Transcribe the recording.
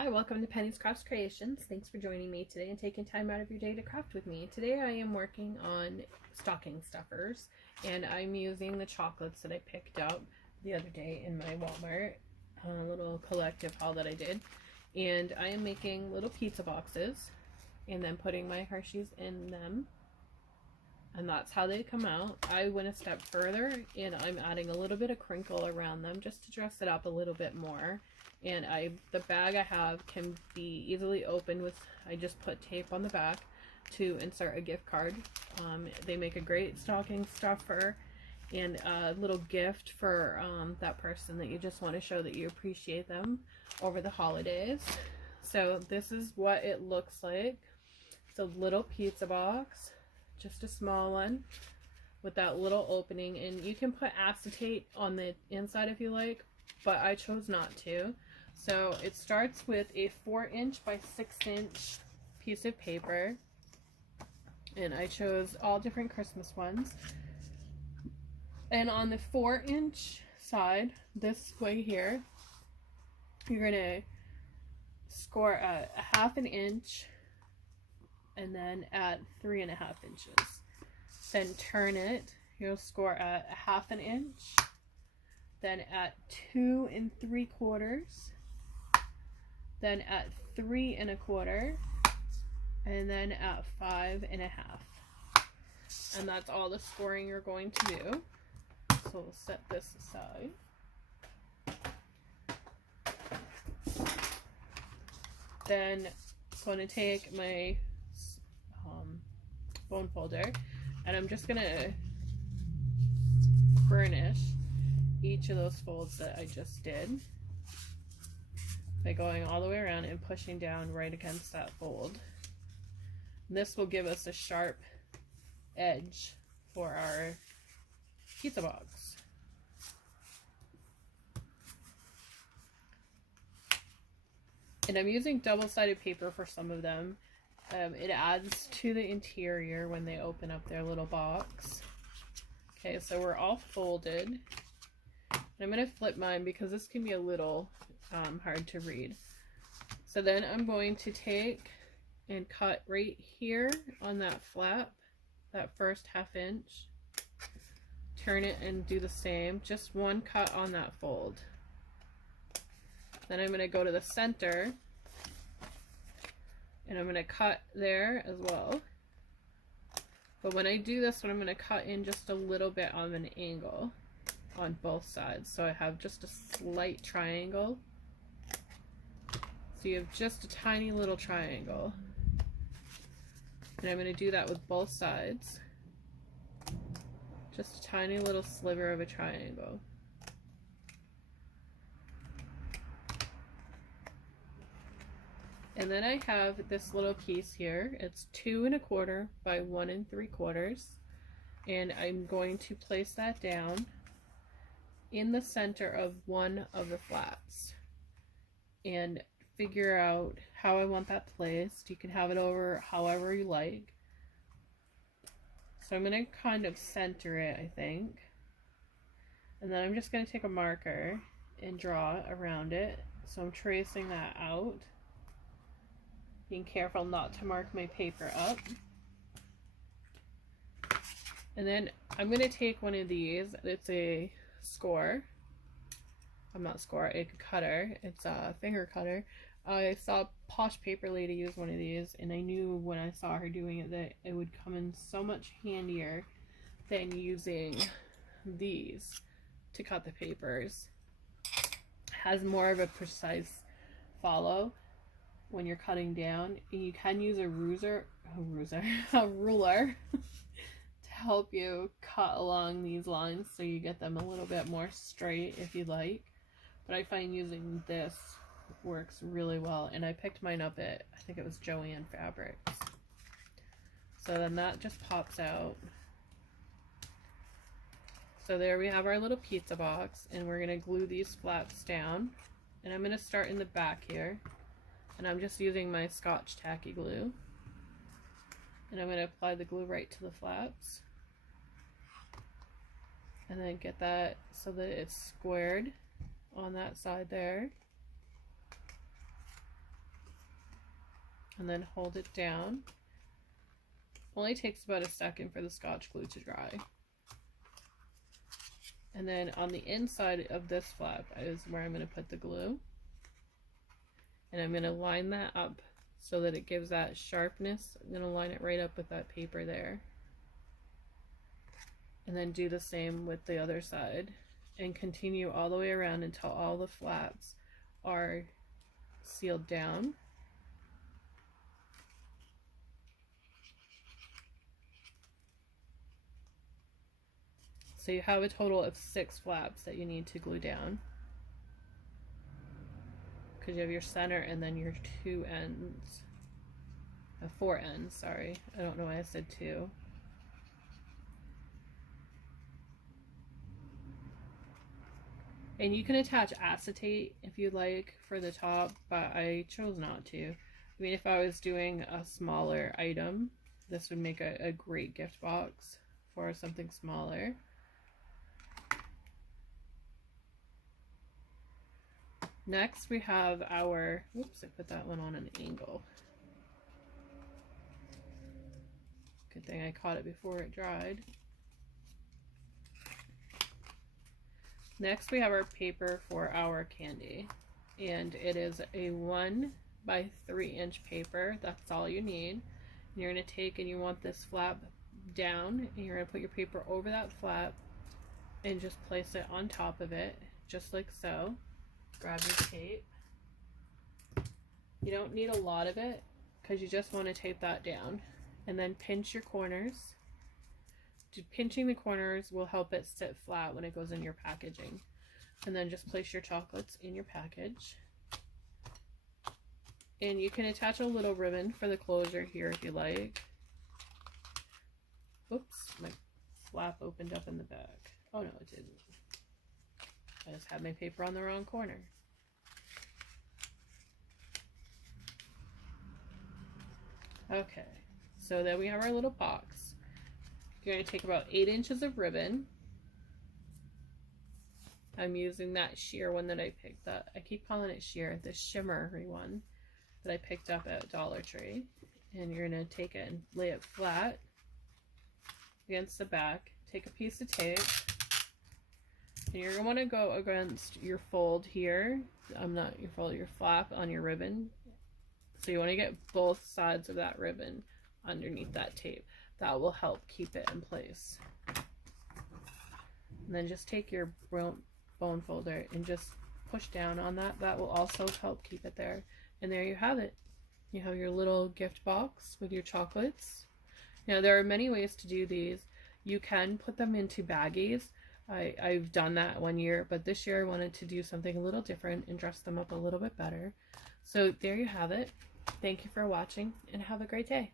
Hi, welcome to Penny's Crafts Creations. Thanks for joining me today and taking time out of your day to craft with me. Today I am working on stocking stuffers, and I'm using the chocolates that I picked up the other day in my Walmart little collective haul that I did. And I am making little pizza boxes and then putting my Hershey's in them. And that's how they come out. I went a step further and I'm adding a little bit of crinkle around them just to dress it up a little bit more. And the bag I have can be easily opened with, I just put tape on the back to insert a gift card. They make a great stocking stuffer and a little gift for that person that you just want to show that you appreciate them over the holidays. So this is what it looks like. It's a little pizza box, just a small one with that little opening, and you can put acetate on the inside if you like, but I chose not to. So it starts with a 4" by 6" piece of paper, and I chose all different Christmas ones. And on the 4" side, this way here, you're gonna score a 1/2 inch and then at 3.5 inches. Then turn it, you'll score at 1/2 inch, then at 2 3/4, then at 3 1/4, and then at 5 1/2. And that's all the scoring you're going to do. So we'll set this aside. Then I'm going to take my bone folder, and I'm just gonna burnish each of those folds that I just did by going all the way around and pushing down right against that fold. And this will give us a sharp edge for our pizza box. And I'm using double-sided paper for some of them. It adds to the interior when they open up their little box. Okay, so we're all folded. And I'm going to flip mine because this can be a little hard to read. So then I'm going to take and cut right here on that flap, that first 1/2 inch. Turn it and do the same, just one cut on that fold. Then I'm going to go to the center, and I'm going to cut there as well. But when I do this one, I'm going to cut in just a little bit on an angle on both sides. So I have just a slight triangle. So you have just a tiny little triangle. And I'm going to do that with both sides. Just a tiny little sliver of a triangle. And then I have this little piece here. It's 2 1/4 by 1 3/4. And I'm going to place that down in the center of one of the flaps and figure out how I want that placed. You can have it over however you like. So I'm going to kind of center it, I think. And then I'm just going to take a marker and draw around it. So I'm tracing that out. Being careful not to mark my paper up. And then I'm going to take one of these. It's a score. I'm not score, a cutter. It's a finger cutter. I saw Posh Paper Lady use one of these, and I knew when I saw her doing it that it would come in so much handier than using these to cut the papers. It has more of a precise follow when you're cutting down. You can use a ruler to help you cut along these lines so you get them a little bit more straight if you like. But I find using this works really well, and I picked mine up at, I think it was Joann Fabrics. So then that just pops out. So there we have our little pizza box, and we're going to glue these flaps down. And I'm going to start in the back here. And I'm just using my Scotch Tacky glue. And I'm going to apply the glue right to the flaps. And then get that so that it's squared on that side there. and then hold it down. Only takes about a second for the Scotch glue to dry. And then on the inside of this flap is where I'm going to put the glue. And I'm going to line that up so that it gives that sharpness. I'm going to line it right up with that paper there. And then do the same with the other side. And continue all the way around until all the flaps are sealed down. So you have a total of 6 flaps that you need to glue down. Because you have your center and then your 2 ends. 4 ends, sorry. I don't know why I said 2. And you can attach acetate if you like for the top, but I chose not to. I mean, if I was doing a smaller item, this would make a great gift box for something smaller. Next we have our, oops, I put that one on an angle. Good thing I caught it before it dried. Next we have our paper for our candy. And it is a 1 by 3 inch paper. That's all you need. And you're going to take, and you want this flap down, and you're going to put your paper over that flap and just place it on top of it, just like so. Grab your tape. You don't need a lot of it because you just want to tape that down, and then pinch your corners. Pinching the corners will help it sit flat when it goes in your packaging. And then just place your chocolates in your package. And you can attach a little ribbon for the closure here if you like. Oops, my flap opened up in the back. Oh no, it didn't. I just had my paper on the wrong corner. Okay, so then we have our little box. You're going to take about 8 inches of ribbon. I'm using that sheer one that I picked up. I keep calling it sheer, the shimmery one that I picked up at Dollar Tree. And you're going to take it and lay it flat against the back. Take a piece of tape. And you're going to want to go against your fold here. Not your fold, your flap on your ribbon. So you want to get both sides of that ribbon underneath that tape. That will help keep it in place. And then just take your bone folder and just push down on that. That will also help keep it there. And there you have it. You have your little gift box with your chocolates. Now there are many ways to do these. You can put them into baggies. I've done that one year, but this year I wanted to do something a little different and dress them up a little bit better. So there you have it. Thank you for watching and have a great day.